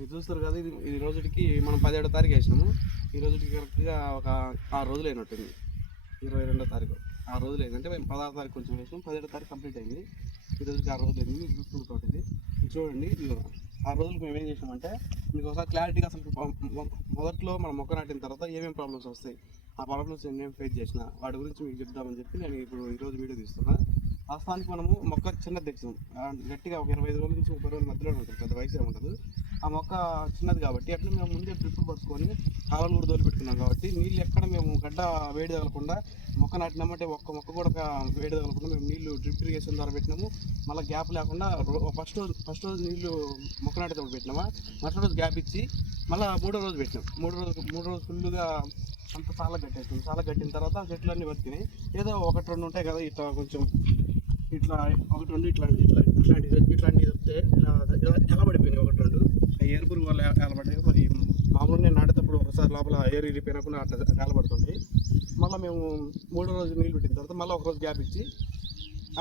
మీరు చూస్తారు కదా, ఈ రోజుకి మనం 17వ తారీఖు వేసినాము. ఈ రోజుకి కరెక్ట్గా ఒక 6 రోజులు అయినట్టుంది. 22వ తారీఖు 6 రోజులు అయింది. అంటే మేము 16వ తారీఖు కొంచెం వేసినాం, 17వ తారీఖు కంప్లీట్ అయింది. ఈ రోజుకి 6 రోజులు అయింది. మీరు చూసుకున్న తోట ఇది చూడండి. 6 రోజులకు మేము ఏం చేసామంటే మీకు ఒకసారి క్లారిటీగా అసలు మొదట్లో మనం మొక్క నాటిన తర్వాత ఏమేమి ప్రాబ్లమ్స్ వస్తాయి, ఆ ప్రాబ్లమ్స్ నేను ఫేస్ చేసిన వాటి గురించి మీకు చెప్దామని చెప్పి నేను ఇప్పుడు ఈరోజు వీడియో తీస్తున్నా. వాస్తవానికి మనము మొక్క చిన్నది తెచ్చాం, గట్టిగా ఒక 25 రోజుల నుంచి 30 రోజుల మధ్యలో ఉంటుంది, పెద్ద వయసు ఉండదు. ఆ మొక్క చిన్నది కాబట్టి అట్లా మేము ముందే డ్రిప్పులు పట్టుకొని కాలువలు కూడా దోలి పెట్టుకున్నాం కాబట్టి నీళ్ళు ఎక్కడ మేము గడ్డ వేడి తగలకుండా మొక్క నాటినామంటే ఒక్క మొక్క కూడా వేడి తగలకుండా మేము నీళ్లు డ్రిప్ ఇరిగేషన్ ద్వారా పెట్టినాము. మళ్ళీ గ్యాప్ లేకుండా ఫస్ట్ రోజు నీళ్లు మొక్క నాటేటప్పుడు పెట్టినామా, మరుసటి రోజు గ్యాప్ ఇచ్చి మళ్ళీ మూడో రోజు పెట్టినాం. మూడో రోజు ఫుల్గా అంత చాలా కట్టేస్తాం. చాలా కట్టిన తర్వాత చెట్లన్నీ బతికినాయి. ఏదో ఒకటి రెండు ఉంటాయి కదా, ఇట్లా కొంచెం ఇట్లా ఒకటి రెండు ఇట్లాంటివి వస్తే ఎలా పడిపోయినాయి ఒకటి రెండు ఏరుపురు వల్ల ఏలబడ్డాయి. మరి మామూలుగా నేను నాటేటప్పుడు ఒకసారి లోపల ఏరు ఇరిపోయినప్పుడు అట్లా ఏలబడుతుంది. మళ్ళీ మేము మూడో రోజు నీళ్ళు పెట్టిన తర్వాత మళ్ళీ ఒక రోజు గ్యాప్ ఇచ్చి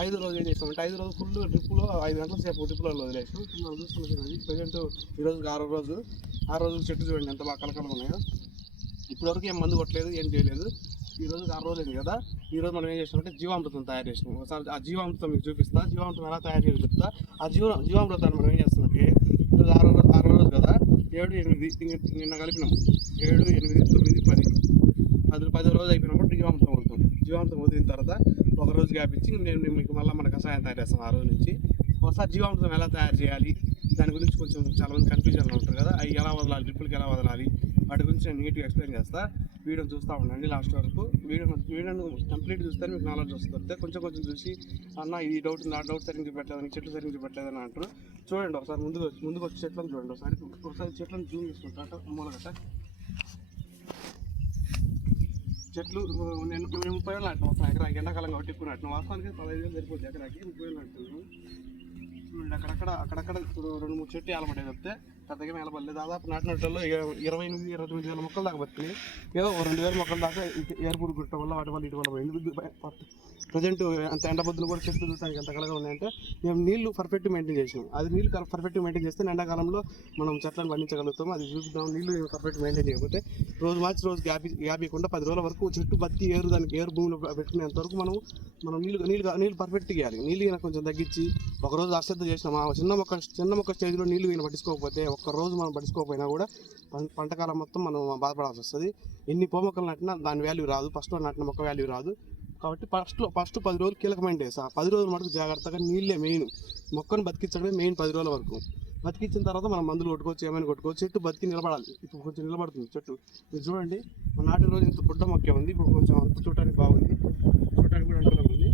5వ రోజు ఏం చేస్తామంటే 5వ రోజు ఫుల్ డ్రిప్పులో 5 గంటల సేపు డ్రిప్పులలో వదిలేసాం. మనం చూసుకున్నది ప్రజెంట్ ఈరోజు 6వ రోజు. 6 రోజులు చెట్టు చూడండి ఎంత బాగా కలకలం ఉన్నాయో. ఇప్పటివరకు ఏం మందు కొట్టలేదు, ఏం చేయలేదు. ఈరోజు 6 రోజులు అయింది కదా. ఈరోజు మనం ఏం చేస్తామంటే జీవామృతం తయారు చేసినాం. ఒకసారి ఆ జీవామృతం మీకు చూపిస్తా, జీవామృతం ఎలా తయారు చేయాలో చెప్తా. ఆ జీవామృతాన్ని మనం ఏం చేస్తామంటే ఈరోజు 6వ రోజు కదా, 7, 8 నిన్న కలిపినాం. 7, 8, 9, 10 10వ రోజు అయిపోయినప్పుడు జీవామృతం వదులుతాం. జీవామృతం వదిలిన తర్వాత ఒక రోజు గ్యాప్ ఇచ్చి నేను మీకు మళ్ళీ మన కషాయం తయారు చేస్తాను. ఆ రోజు నుంచి ఒకసారి జీవామృతం ఎలా తయారు చేయాలి దాని గురించి కొంచెం చాలామంది కన్ఫ్యూజన్లో ఉంటారు కదా, అవి ఎలా వదలాలి, డ్రిప్పులకి ఎలా వదలాలి, వాటి గురించి నేను నీట్గా ఎక్స్ప్లెయిన్ చేస్తా. వీడియోని చూస్తూ ఉండండి లాస్ట్ వరకు. వీడియోను కంప్లీట్ చూస్తే మీకు నాలెడ్జ్ వస్తుంది. కొంచెం చూసి అన్న ఈ డౌట్ నా డౌట్ సరిగ్గా చూపెట్టలేదు, చెట్లు సరిగ్గా చూపెట్టలేదు అని అంటారు. చూడండి ఒకసారి ముందుకు వచ్చి చెట్లను చూడండి. ఒకసారి చెట్లను జూమ్ చేసుకుంటా. మూలగట్ట చెట్లు నేను 30 వేలు నాటిన ఒక ఎకరాకి. ఎండాకాలం కాబట్టి ఎక్కువ నాటిన. వాస్తవానికి 15 వేలు సరిపోతుంది ఎకరాకి. 30 వేలు నాటుతున్నాను. చూడండి అక్కడక్కడ ఇప్పుడు 2-3 చెట్లు ఏలబడ్డాయి తప్పితే పెద్దగా ఏలబడలేదు. దాదాపు నాటినట్లో 28-29 వేల మొక్కలు దాకా బతికినాయి. ఏదో 2,000 మొక్కల దాకా ఏర్పూరు గుట్ట వల్ల వాటి వల్ల ఇటు వల్ల పోయింది. ప్రజెంట్ అంత ఎండబొద్దులు కూడా చెట్లు చూడటానికి ఎంత కలగా ఉన్నాయంటే మేము నీళ్లు పర్ఫెక్ట్ మెయింటైన్ చేసాం. అది నీళ్ళు పర్ఫెక్ట్ మెయింటైన్ చేస్తే ఎండాకాలంలో మనం చెట్లను పండించగలుగుతాం. అది చూద్దాం. నీళ్లు పర్ఫెక్ట్ మెయింటైన్ చేయకపోతే రోజు మార్చి రోజు గ్యాప్ ఇవ్వకుండా 10 రోజుల వరకు చెట్టు బతికి దానికి ఏరు భూమిలో పెట్టుకునేంత వరకు మనం నీళ్ళు పర్ఫెక్ట్గా ఇవ్వాలి. నీళ్ళు కొంచెం తగ్గించి ఒకరోజు అశ్రద్ధ చేసినాం. ఆ చిన్న మొక్క స్టేజ్లో నీళ్ళు పట్టించుకోకపోతే ఒక్కరోజు మనం పట్టించుకోకపోయినా కూడా పంటకాలం మొత్తం మనం బాధపడాల్సి వస్తుంది. ఎన్ని మొక్కలు నాటినా దాని వాల్యూ రాదు, ఫస్ట్లో నాటిన మొక్క వాల్యూ రాదు. కాబట్టి ఫస్ట్ 10 రోజులు కీలకమైన డేస్. ఆ 10 రోజుల మటుకు జాగ్రత్తగా నీళ్ళే మెయిన్. మొక్కను బతికించడమే మెయిన్ 10 రోజుల వరకు. బతికించిన తర్వాత మనం మందులు కొట్టుకోవచ్చు, ఏమైనా కొట్టుకోవచ్చు. చెట్టు బతికి నిలబడాలి. ఇప్పుడు కొంచెం నిలబడుతుంది చెట్టు. మీరు చూడండి, నాటిన రోజు ఇంత బుడ్డ మొక్క ఉంది, ఇప్పుడు కొంచెం అంత చూడటానికి బాగుంది, చూడటానికి కూడా అనుకూలంగా ఉంది.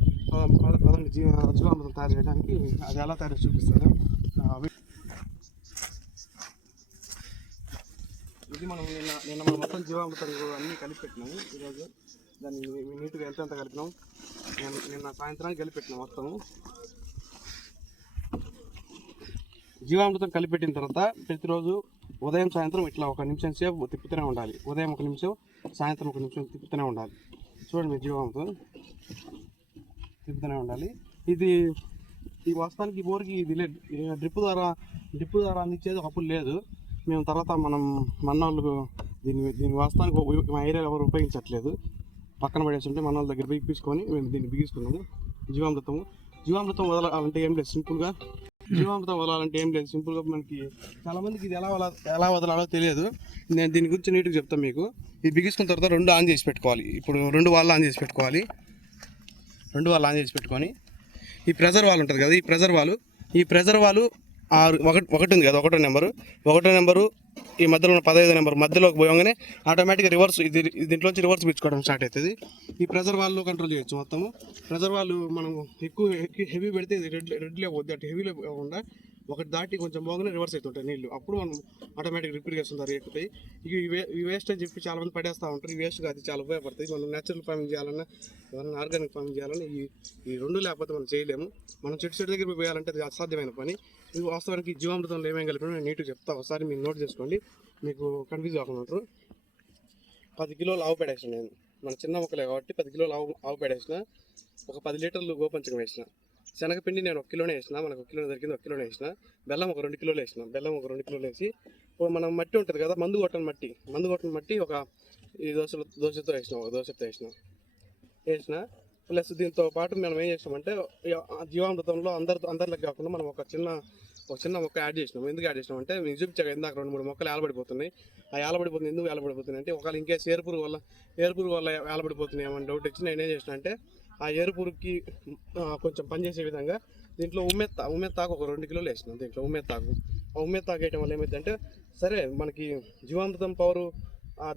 పదండి జీవామృతం తయారు చేయడానికి అది ఎలా తయారు చూపిస్తాను. ఇది మనం నిన్న మొత్తం జీవామృతం అన్నీ కలిపి పెట్టినాము. ఈరోజు దాన్ని నీట్గా ఎంత కలిపినాం. నిన్న సాయంత్రానికి కలిపెట్టినాం మొత్తము. జీవామృతం కలిపెట్టిన తర్వాత ప్రతిరోజు ఉదయం సాయంత్రం ఇట్లా 1 నిమిషం సేపు తిప్పుతూనే ఉండాలి. ఉదయం 1 నిమిషం, సాయంత్రం 1 నిమిషం తిప్పుతూనే ఉండాలి. చూడండి, మీరు జీవామృతం తిప్పుతూనే ఉండాలి. ఈ వాస్తవానికి ఈ బోర్కి ఇది లేదు, డ్రిప్ ద్వారా అందించేది ఒకప్పుడు లేదు. మేము తర్వాత మన వాళ్ళు దీన్ని వాస్తవానికి మా ఏరియాలో ఎవరు ఉపయోగించట్లేదు, పక్కన పడేస్తుంటే మన వాళ్ళ దగ్గర తీసుకొని మేము దీన్ని బిగించుకున్నాము. జీవామృతం వదలాలంటే ఏం లేదు, సింపుల్గా మనకి చాలామందికి ఇది ఎలా వదలాలో తెలియదు. నేను దీని గురించి నీట్గా చెప్తాను మీకు. ఇది బిగించుకున్న తర్వాత 2 ఆన్ చేసి పెట్టుకోవాలి. ఇప్పుడు 2 వాల్లు ఆన్ చేసి పెట్టుకోవాలి. 2 వాల్లు ఆన్ చేసి పెట్టుకొని ఈ ప్రెజర్ వాల్ ఉంటుంది కదా, ఈ ప్రెజర్ వాల్ 1 ఉంది కదా, 1వ నెంబరు ఈ మధ్యలో ఉన్న 15వ నెంబర్ మధ్యలోకి పోగానే ఆటోమేటిక్గా రివర్స్ దీంట్లోంచి రివర్స్ పిచ్చుకోవడం స్టార్ట్ అవుతుంది. ఈ ప్రెజర్ వాల్ కంట్రోల్ చేయొచ్చు మొత్తము. ప్రెజర్ వాల్ మనం ఎక్కువ హెవీ పెడితే ఇది రెడ్లో పోద్ది. అటు హెవీలో పోకుండా ఒకటి దాటి కొంచెం పోగానే రివర్స్ అవుతుంటాయి నీళ్ళు. అప్పుడు మనం ఆటోమేటిక్ రిపేర్ చేస్తుంటారు, ఎక్కుతాయి. ఈ వేస్ట్ అని చెప్పి చాలామంది పడేస్తూ ఉంటారు. ఈ వేస్ట్ అది చాలా ఉపయోగపడుతుంది. మనం న్యాచురల్ ఫార్మింగ్ చేయాలన్నా, ఏమన్నా ఆర్గానిక్ ఫార్మింగ్ చేయాలన్నా ఈ 2 లేకపోతే మనం చేయలేము. మనం చెట్టు దగ్గర పోయాలంటే అది అసాధ్యమైన పని. ఇది వాస్తవానికి జీవామృతంలో ఏమేమి కలిపినా నేను నీట్గా చెప్తా. ఒకసారి మీరు నోట్ చేసుకోండి, మీకు కన్ఫ్యూజ్ కాకుండా ఉంటారు. 10 కిలోలు ఆవు పేడ వేసిన నేను. మన చిన్న మొక్కలే కాబట్టి 10 కిలోలు ఆవు పేడ వేసిన. ఒక 10 లీటర్లు గోపంచకం వేసిన. శనగపిండి నేను 1 కిలోనే వేసిన, మనకు 1 కిలో దొరికింది, 1 కిలోనే వేసిన. బెల్లం ఒక 2 కిలోలు వేసిన. బెల్లం ఒక 2 కిలోలు వేసి మనం మట్టి ఉంటుంది కదా, మందు కొట్టని మట్టి ఒక ఈ దోశతో వేసిన ప్లస్ దీంతో పాటు మనం ఏం చేసినామంటే జీవామృతంలో అందరిలోకి కాకుండా మనం ఒక చిన్న మొక్క యాడ్ చేసినాం. ఎందుకు యాడ్ చేసినాం అంటే మీకు చూపించాక ఇందాక 2-3 మొక్కలు ఏలబడిపోతున్నాయి. ఆ ఏలబడిపోతుంది ఎందుకు ఏలబడిపోతున్నాయి అంటే ఒకవేళ ఇంకేస్ ఏరుపురుగు వల్ల ఏలబడిపోతున్నాయి ఏమని డౌట్ వచ్చి నేను ఏం చేసిన అంటే ఆ ఏరుపురుగుకి కొంచెం పనిచేసే విధంగా దీంట్లో ఉమ్మెత్తాకు ఒక 2 కిలోలు వేసినాం. దీంట్లో ఉమ్మెత్తాకు వేయడం వల్ల ఏమైందంటే సరే మనకి జీవామృతం పవరు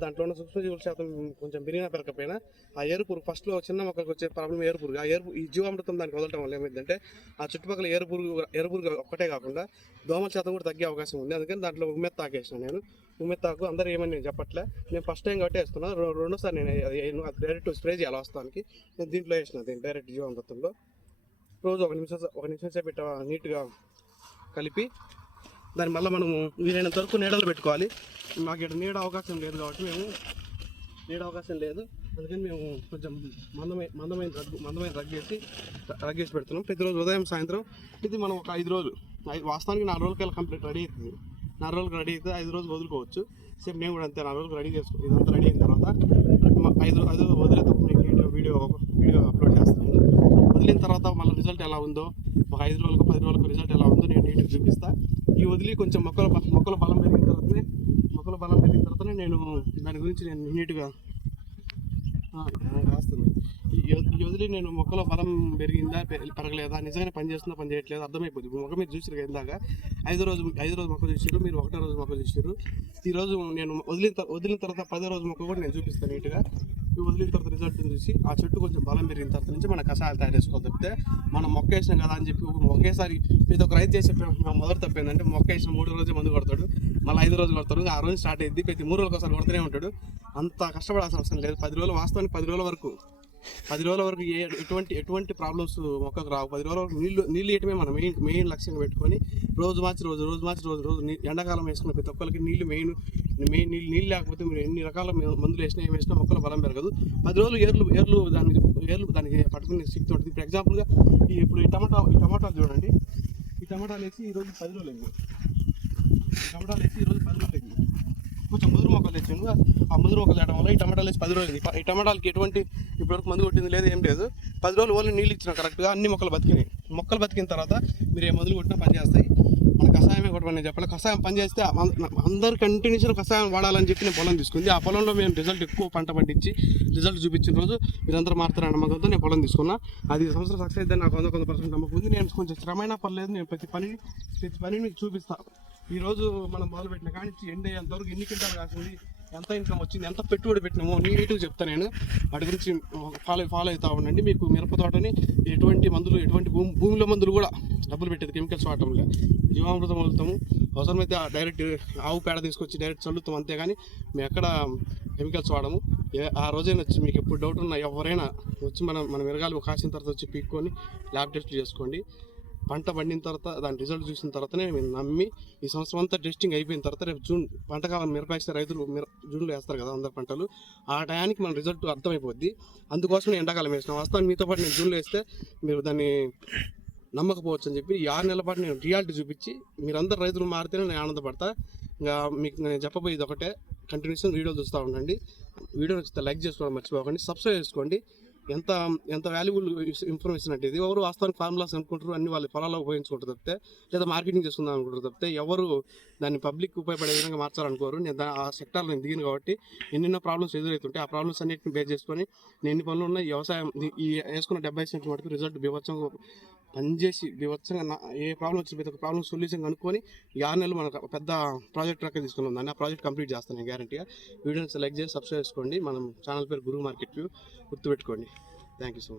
దాంట్లో ఉన్న సూక్ష్మజీవుల శాతం కొంచెం పెరగకపోయినా ఆ ఏరుపురుగు ఫస్ట్లో చిన్న మొక్కలకు వచ్చే ప్రాబ్లం ఏరుపురుగు ఈ జీవామృతం దానికి వదలటం వల్ల ఏమైందంటే ఆ చుట్టుపక్కల ఏరుపురుగు ఒక్కటే కాకుండా దోమల శాతం కూడా తగ్గే అవకాశం ఉంది. అందుకని దాంట్లో ఉమ్మెత్తాకు వేసినాను నేను. ఉమ్మెత్తాకు అందరూ ఏమని నేను చెప్పట్లే, నేను ఫస్ట్ టైం కాబట్టి వేస్తున్నాను. రెండోసారి నేను అది డైరెక్ట్ స్ప్రే చేయాలి వస్తానికి. నేను దీంట్లో వేసిన డైరెక్ట్ జీవామృతంలో రోజు ఒక నిమిషం సేపు నీట్గా కలిపి దాన్ని మళ్ళీ మనము వీలైనంత వరకు నీడలు పెట్టుకోవాలి. మాకు ఇక్కడ నీడ అవకాశం లేదు కాబట్టి అందుకని మేము కొంచెం మందమైన రగ్గేసి పెడుతున్నాం ప్రతిరోజు ఉదయం సాయంత్రం. ఇది మనం ఒక 5 రోజులు వాస్తవానికి 4 రోజులకల్లా కంప్లీట్ రెడీ అవుతుంది. 4 రోజులకు రెడీ అయితే 5 రోజులు వదులుకోవచ్చు. సేమ్ నేను కూడా అంతే 4 రోజులకు రెడీ చేసుకో. ఇదంతా రెడీ అయిన తర్వాత 5 రోజులు వదిలేటప్పుడు వీడియో అప్లోడ్ చేస్తున్నాను. వదిలిన తర్వాత మళ్ళీ రిజల్ట్ ఎలా ఉందో ఒక 5 రోజులకు 10 రోజులకు రిజల్ట్ ఎలా ఉందో నేను నీట్గా చూపిస్తాను. ఈ వదిలి కొంచెం మొక్కల బలం పెరిగిన తర్వాతనే నేను దాని గురించి నీట్గా రాస్తున్నాను. ఈ వదిలి నేను మొక్కలో బలం పెరిగిందా పెరగలేదా, నిజంగానే పని చేయట్లేదు అర్థమైపోతుంది. మొక్క మీరు చూసారు ఇందాక 5వ రోజు మొక్క చూసారు, మీరు 1వ రోజు మొక్క చూసారు. ఈరోజు నేను వదిలిన తర్వాత 10వ రోజు మొక్క కూడా నేను చూపిస్తాను నీట్గా. వదిలిన తర్వాత రిజల్ట్ చూసి ఆ చెట్టు కొంచెం బలం పెరిగిన తర్వాత నుంచి మన కషాయాలు తయారు చేసుకోవాలి. తప్పితే మనం మొక్క వేసినాం కదా అని చెప్పి ఒకేసారి ప్రతి ఒక్క రైతు చేసే మొదటి తప్పు ఏంటంటే మొక్క వేసిన 3 రోజే మందు కొడతాడు, మళ్ళీ 5 రోజులు కొడతాడు, ఆ రోజు స్టార్ట్ అయ్యింది ప్రతి 3 రోజులకు ఒకసారి కొడుతూనే ఉంటాడు. అంత కష్టపడాల్సిన అవసరం లేదు. 10 రోజులు వాస్తవానికి 10 రోజుల వరకు ఎటువంటి ప్రాబ్లమ్స్ మొక్కకు రావు. 10 రోజుల వరకు నీళ్ళు వేయటమే మనం మెయిన్ లక్ష్యంగా పెట్టుకొని రోజు ఎండాకాలం వేసుకున్న ప్రతి ఒక్కరికి నీళ్ళు లేకపోతే మీరు ఎన్ని రకాల మందులు ఏం వేసినా మొక్కలు బలం పెరగదు. 10 రోజులు ఏర్లు దానికి పట్టుకునే శక్తి ఉంటుంది. ఇప్పుడు ఎగ్జాంపుల్గా ఇప్పుడు ఈ టమాటాలు చూడండి. ఈ టమాటాలు వేసి ఈరోజు 10 రోజులు అయింది. కొంచెం ముదురు మొక్కలు తెచ్చాను. ఆ ముదురు మొక్కలు తేయడం వల్ల ఈ టమాటాలు వేసి 10 రోజులు అయింది. ఈ టమాటాలకి ఇప్పటివరకు మందు కొట్టింది లేదు, ఏం లేదు. 10 రోజులు ఓన్లీ నీళ్ళు ఇచ్చిన కరెక్ట్గా అన్ని మొక్కలు బతికిన తర్వాత మీరు ఏ మందులు కొట్టినా పని చేస్తాయి. మన కషాయమే కొట్టమని చెప్పాలి. కషాయం పని చేస్తే అందరు కంటిన్యూస్గా కషాయం వాడాలని చెప్పి నేను పొలం తీసుకుంది. ఆ పొలంలో మేము రిజల్ట్ ఎక్కువ పంట పండించి రిజల్ట్ చూపించిన రోజు మీరందరూ మారుతారన్న నమ్మకంతో నేను పొలం తీసుకున్నా. అది సంవత్సరం సక్సెస్ అయితే నాకు 100% నమ్మకం ఉంది. నేను కొంచెం శ్రమైనా పర్లేదు, నేను ప్రతి పనిని మీకు చూపిస్తాను. ఈరోజు మనం మొదలుపెట్టిన కానీ ఎండ్ అయ్యేంతవరకు ఎన్ని క్వింటాలు కాసింది, ఎంత ఇన్కమ్ వచ్చింది, ఎంత పెట్టుబడి పెట్టినామో నీట్గా చెప్తాను నేను. వాటి గురించి ఫాలో అవుతూ ఉండండి. మీకు మిరప తోటని ఎటువంటి భూమిలో మందులు కూడా డబ్బులు పెట్టేది కెమికల్స్ వాడటంలో జీవామృతం వదులుతాము. అవసరమైతే డైరెక్ట్ ఆవు పేడ తీసుకొచ్చి డైరెక్ట్ చల్లుతాం, అంతేగాని మేము ఎక్కడ కెమికల్స్ వాడము. ఆ రోజైనా వచ్చి మీకు ఎప్పుడు డౌట్ ఉన్నా ఎవరైనా వచ్చి మన మిరగాలు కాసిన తర్వాత వచ్చి పీక్కొని ల్యాబ్ టెస్ట్ చేసుకోండి. పంట పండిన తర్వాత దాని రిజల్ట్ చూసిన తర్వాతనే మేము నమ్మి ఈ సంవత్సరం అంతా టెస్టింగ్ అయిపోయిన తర్వాత రేపు జూన్ పంటకాలం మిరపేస్తే రైతులు జూన్లో వేస్తారు కదా అందరు పంటలు, ఆ టయానికి మన రిజల్ట్ అర్థమైపోద్ది. అందుకోసం నేను ఎండాకాలం వేసిన. వాస్తవానికి మీతో పాటు నేను జూన్లో వేస్తే మీరు దాన్ని నమ్మకపోవచ్చు అని చెప్పి ఈ 6 నెలల పాటు నేను రియాలిటీ చూపించి మీరందరూ రైతులు మారితేనే నేను ఆనందపడతా. ఇంకా మీకు నేను చెప్పబోయేది ఒకటే, కంటిన్యూస్గా వీడియో చూస్తూ ఉండండి. వీడియో నచ్చితే లైక్ చేసుకోవడం మర్చిపోకండి, సబ్స్క్రైబ్ చేసుకోండి. ఎంత వాల్యుబుల్ ఇన్ఫర్మేషన్ అంటే ఇది. ఎవరు వాస్తవానికి ఫార్ములాస్ అనుకుంటారు, అన్ని వాళ్ళు పొలాల్లో ఉపయోగించుకుంటారు తప్పితే, లేదా మార్కెటింగ్ చేసుకుందాం అనుకుంటారు తప్పితే, ఎవరు దాన్ని పబ్లిక్ ఉపయోగపడే విధంగా మార్చాలనుకోరు. నేను ఆ సెక్టార్లో నేను దిగిన కాబట్టి ఎన్నెన్నో ప్రాబ్లమ్స్ ఎదురవుతుంటే ఆ ప్రాబ్లమ్స్ అన్నింటిని బేస్ చేసుకొని నేను ఎన్ని పనులు ఉన్నాయి వ్యవసాయం ఈ వేసుకున్న 70% మటుకు రిజల్ట్ బీభత్సంగా పనిచేసి బీభత్సంగా ఏ ప్రాబ్లం వచ్చి ప్రతి ఒక్క ప్రాబ్లమ్ సొల్యూషన్ కనుక్కొని 6 నెలలు మనకు పెద్ద ప్రాజెక్ట్ రక్క తీసుకుని ఉందండి. ఆ ప్రాజెక్ట్ కంప్లీట్ చేస్తాను నేను గ్యారంటీగా. వీడియోని లైక్ చేసి సబ్స్క్రైబ్ చేసుకోండి. మనం ఛానల్ పేరు గురు మార్కెట్ వ్యూ గుర్తుపెట్టుకోండి. Thank you so much.